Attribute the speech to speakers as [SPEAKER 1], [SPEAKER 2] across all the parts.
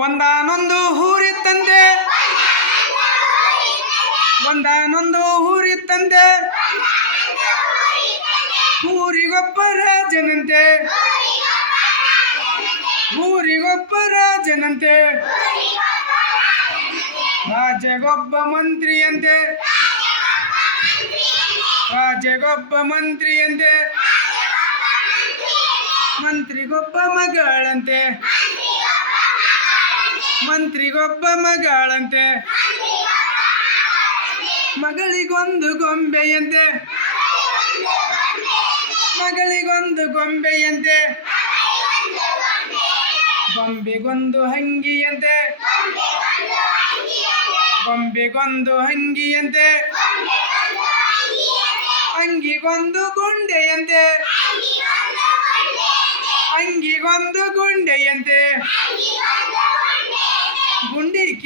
[SPEAKER 1] ಒಂದಾನೊಂದು ಊರಿತ್ತಂದೆ ಒಂದಾನೊಂದು ಊರಿತ್ತಂದೆ ಊರಿಗೊಬ್ಬ ರಾಜನಂತೆ ಊರಿಗೊಬ್ಬ ರಾಜನಂತೆ ರಾಜಗೊಬ್ಬ ಮಂತ್ರಿಯಂತೆ ರಾಜಗೊಬ್ಬ ಮಂತ್ರಿಯಂತೆ ಮಂತ್ರಿಗೊಬ್ಬ ಮಗಳಂತೆ. ಮಂತ್ರಿಗೊಬ್ಬ ಮಗಳಂತೆ. ಮಗಳಿಗೊಂದು ಗೊಂಬೆಯಂತೆ. ಮಗಳಿಗೊಂದು ಗೊಂಬೆಯಂತೆ. ಗೊಂಬೆಗೊಂದು ಹಂಗಿಯಂತೆ ಗೊಂಬೆಗೊಂದು ಹಂಗಿಯಂತೆ ಅಂಗಿಗೊಂದು ಗುಂಡೆಯಂತೆ. ಅಂಗಿಗೊಂದು ಗುಂಡೆಯಂತೆ.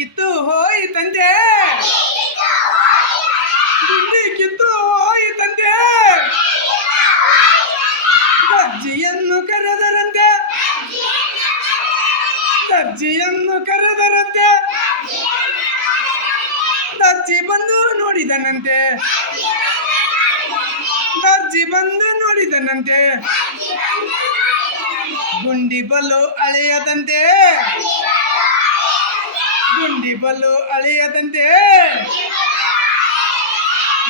[SPEAKER 1] ಗುಂಡಿ ಹೋಯ್ ಹೋಯಿತಂತೆ ಗುಂಡಿ ಕಿತ್ತು ಹೋಯಿತಂತೆ ದರ್ಜಿಯನ್ನು ಕರೆದರಂತೆ. ದರ್ಜಿಯನ್ನು ಕರೆದರಂತೆ. ದರ್ಜಿ ಬಂದು ನೋಡಿದನಂತೆ. ದರ್ಜಿ ಬಂದು ನೋಡಿದನಂತೆ. ಗುಂಡಿ ಬಲು ಅಳೆಯದಂತೆ. ಗುಂಡಿ ಬಲ್ಲು ಅಳಿಯದಂತೆ.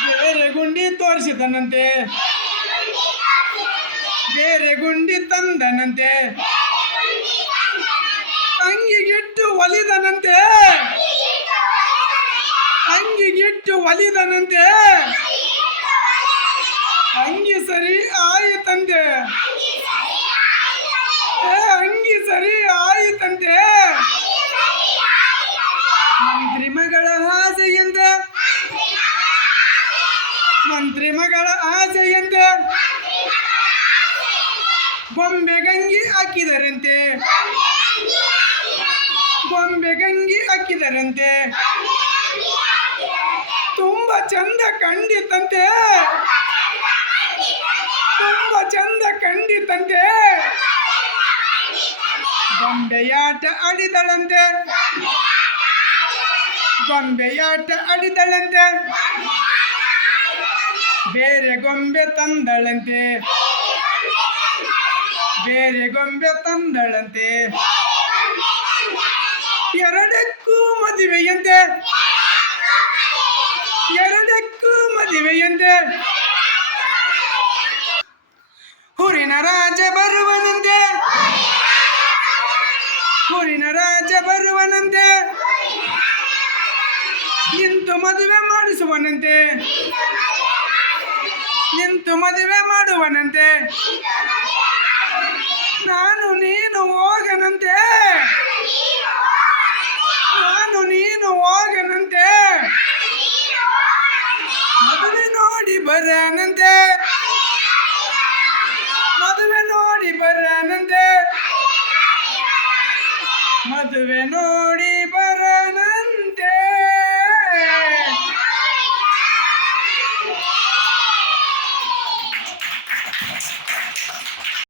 [SPEAKER 1] ಬೇರೆ ಗುಂಡಿ ತೋರಿಸಿದನಂತೆ. ಬೇರೆ ಗುಂಡಿ ತಂದನಂತೆ. ಅಂಗಿಗಿಟ್ಟು ಒಲಿದನಂತೆ. ಅಂಗಿಗಿಟ್ಟು ಒಲಿದನಂತೆ. ಅಂಗಿ ಸರಿ ಆಯಿತಂತೆ. ಮಗಳ ಆಸೆಯಂತೆ ಗೊಂಬೆ ಗಂಗಿ ಹಾಕಿದರಂತೆ ಗೊಂಬೆ ಗಂಗಿ ಹಾಕಿದರಂತೆ ತುಂಬ ಚಂದ ಕಂಡಿತಂತೆ ತುಂಬ ಚಂದ ಕಂಡಿತಂತೆ ಗೊಂಬೆಯಾಟ ಆಡಿದಳಂತೆ ಗೊಂಬೆಯಾಟ ಆಡಿದಳಂತೆ ಬೇರೆ ಗೊಂಬೆ ತಂದಳಂತೆ. ಬೇರೆ ಗೊಂಬೆ ತಂದಳಂತೆ. ಎರಡಕ್ಕೂ ಮದುವೆಯಂತೆ. ಎರಡಕ್ಕೂ ಮದುವೆಯಂತೆ. ಹುರಿನ ರಾಜ ಬರುವನಂತೆ. ಹುರಿನ ರಾಜ ಬರುವನಂತೆ. ನಿಂತು ಮದುವೆ ಮಾಡಿಸುವನಂತೆ. ನಿಂತು ಮದುವೆ ಮಾಡುವನಂತೆ ನಾನು ನೀನು ಹೋಗನಂತೆ ನಾನು ನೀನು ಹೋಗನಂತೆ ಮದುವೆ ನೋಡಿ ಬರನಂತೆ ಮದುವೆ ನೋಡಿ ಬರನಂತೆ ಮದುವೆ ನೋಡಿ